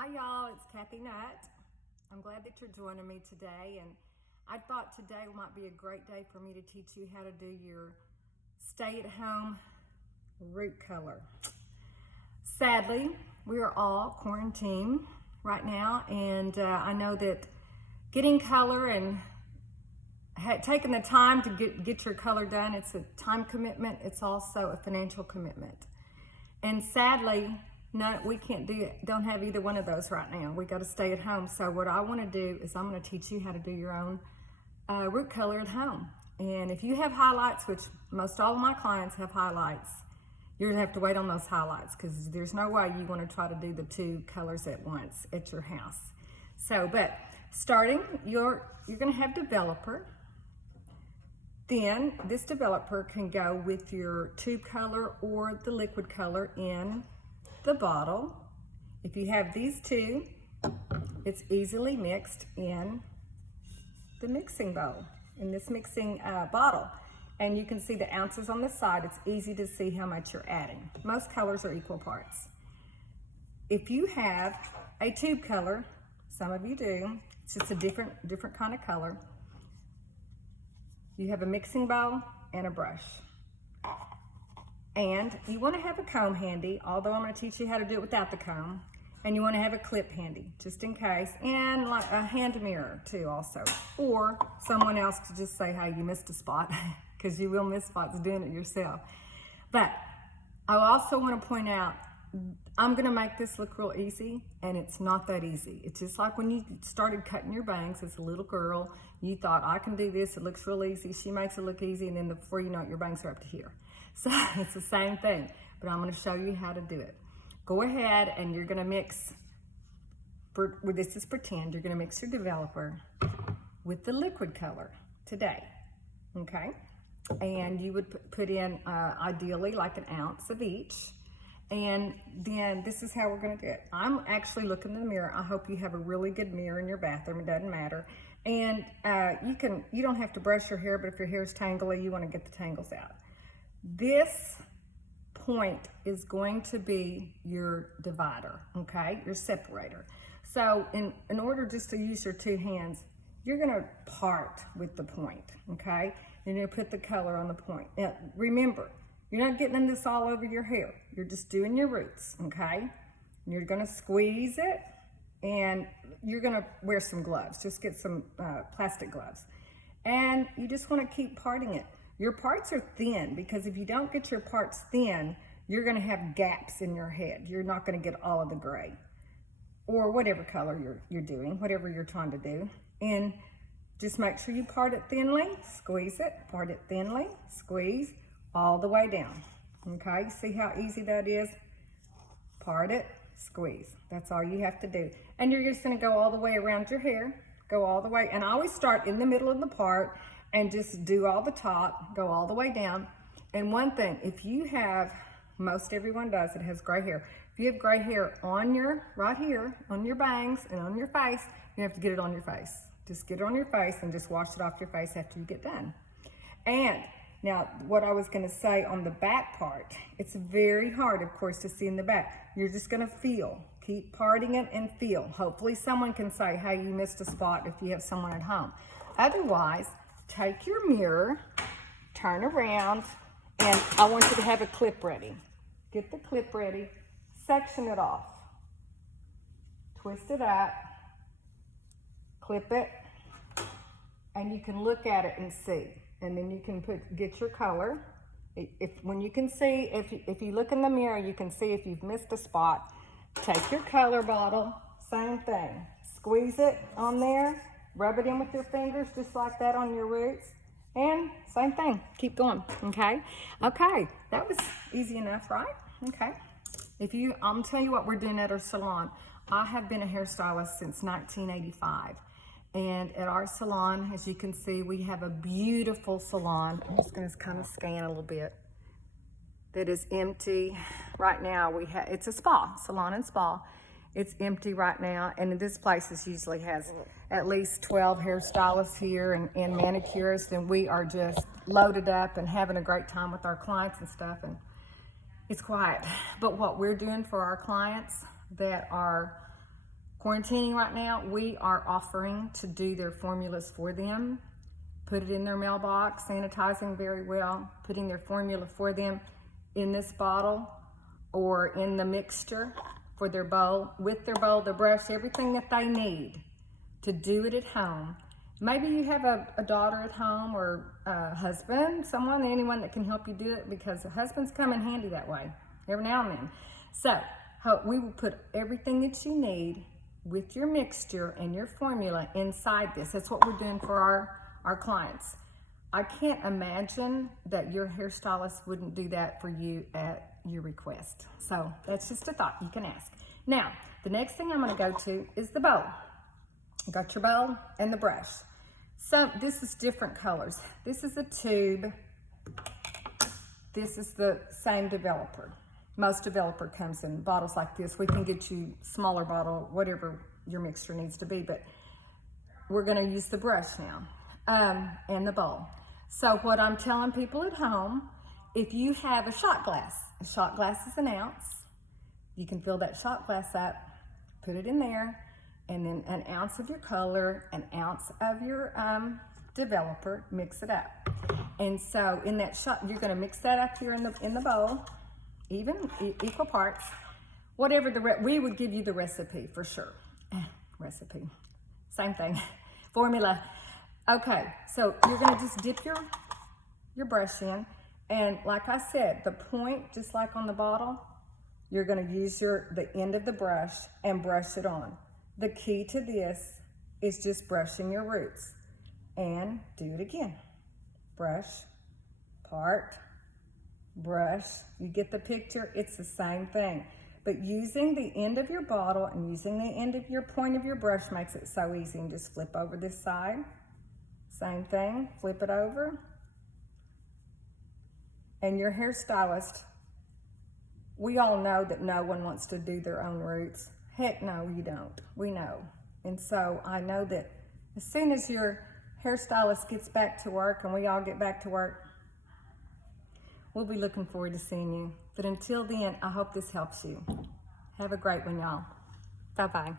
Hi y'all, it's Kathy Nutt. I'm glad that you're joining me today, and I thought today might be a great day for me to teach you how to do your stay-at-home root color. Sadly, we are all quarantined right now, and I know that getting color and taking the time to get your color done, it's a time commitment, it's also a financial commitment. And sadly, we don't have either one of those right now. We got to stay at home. So what I want to do is I'm going to teach you how to do your own root color at home. And if you have highlights, which most all of my clients have highlights, you're going to have to wait on those highlights because there's no way you want to try to do the two colors at once at your house. So, but starting, you're going to have developer. Then this developer can go with your tube color or the liquid color in the bottle. If you have these two, it's easily mixed in the mixing bowl, in this mixing bottle. And you can see the ounces on the side. It's easy to see how much you're adding. Most colors are equal parts. If you have a tube color, some of you do, it's just a different kind of color. You have a mixing bowl and a brush. And you want to have a comb handy, although I'm going to teach you how to do it without the comb. And you want to have a clip handy, just in case. And like a hand mirror too also. Or someone else to just say, hey, you missed a spot, because you will miss spots doing it yourself. But I also want to point out, I'm going to make this look real easy, and it's not that easy. It's just like when you started cutting your bangs as a little girl, you thought, I can do this, it looks real easy. She makes it look easy, and then before you know it, your bangs are up to here. So it's the same thing, but I'm going to show you how to do it. Go ahead, and you're going to mix, this is pretend, you're going to mix your developer with the liquid color today, okay? And you would put in, ideally, like an ounce of each. And then this is how we're going to do it. I'm actually looking in the mirror. I hope you have a really good mirror in your bathroom. It doesn't matter. And you don't have to brush your hair, but if your hair is tangly, you want to get the tangles out. This point is going to be your divider, okay? Your separator. So in order just to use your two hands, you're going to part with the point, okay? You're going to put the color on the point. Now, remember, you're not getting this all over your hair. You're just doing your roots, okay? You're gonna squeeze it, and you're gonna wear some gloves. Just get some plastic gloves. And you just wanna keep parting it. Your parts are thin, because if you don't get your parts thin, you're gonna have gaps in your head. You're not gonna get all of the gray, or whatever color you're doing, whatever you're trying to do. And just make sure you part it thinly, squeeze it, part it thinly, squeeze, all the way down, okay? See how easy that is? Part it, squeeze. That's all you have to do. And you're just gonna go all the way around your hair, go all the way, and I always start in the middle of the part and just do all the top, go all the way down. And one thing, if you have, most everyone does, it has gray hair. If you have gray hair on right here, on your bangs and on your face, you have to get it on your face. Just get it on your face and just wash it off your face after you get done. And now, what I was gonna say on the back part, it's very hard, of course, to see in the back. You're just gonna feel. Keep parting it and feel. Hopefully someone can say, hey, you missed a spot if you have someone at home. Otherwise, take your mirror, turn around, and I want you to have a clip ready. Get the clip ready, section it off. Twist it up, clip it, and you can look at it and see. And then you can get your color. When you can see, if you look in the mirror, you can see if you've missed a spot. Take your color bottle, same thing. Squeeze it on there, rub it in with your fingers just like that on your roots, and same thing, keep going, okay? Okay, that was easy enough, right? Okay. I'm telling you what we're doing at our salon. I have been a hairstylist since 1985. And at our salon, as you can see, we have a beautiful salon. I'm just gonna kind of scan a little bit. That is empty right now. It's a spa, salon and spa. It's empty right now, and this place usually has at least 12 hairstylists here and manicurists, and we are just loaded up and having a great time with our clients and stuff, and it's quiet. But what we're doing for our clients that are quarantining right now, we are offering to do their formulas for them, put it in their mailbox, sanitizing very well, putting their formula for them in this bottle or in the mixture for their bowl, with their bowl, their brush, everything that they need to do it at home. Maybe you have a daughter at home or a husband, anyone that can help you do it, because the husbands come in handy that way every now and then. So we will put everything that you need with your mixture and your formula inside this. That's what we're doing for our clients. I can't imagine that your hairstylist wouldn't do that for you at your request. So that's just a thought you can ask. Now, the next thing I'm going to go to is the bowl. You got your bowl and the brush. So this is different colors. This is a tube. This is the same developer. Most developer comes in bottles like this. We can get you smaller bottle, whatever your mixture needs to be, but we're going to use the brush now and the bowl. So what I'm telling people at home, if you have a shot glass is 1 ounce. You can fill that shot glass up, put it in there, and then 1 ounce of your color, 1 ounce of your developer, mix it up. And so in that shot, you're going to mix that up here in the bowl, equal parts. Whatever we would give you the recipe for sure. Recipe, same thing. Formula. Okay, so you're going to just dip your brush in, and like I said, the point, just like on the bottle, you're going to use the end of the brush and brush it on. The key to this is just brushing your roots. And do it again. Brush, part, brush. You get the picture? It's the same thing. But using the end of your bottle and using the end of your point of your brush makes it so easy. And just flip over this side. Same thing, flip it over. And your hairstylist, we all know that no one wants to do their own roots. Heck no, you don't. We know. And so I know that as soon as your hairstylist gets back to work and we all get back to work, we'll be looking forward to seeing you. But until then, I hope this helps you. Have a great one, y'all. Bye-bye.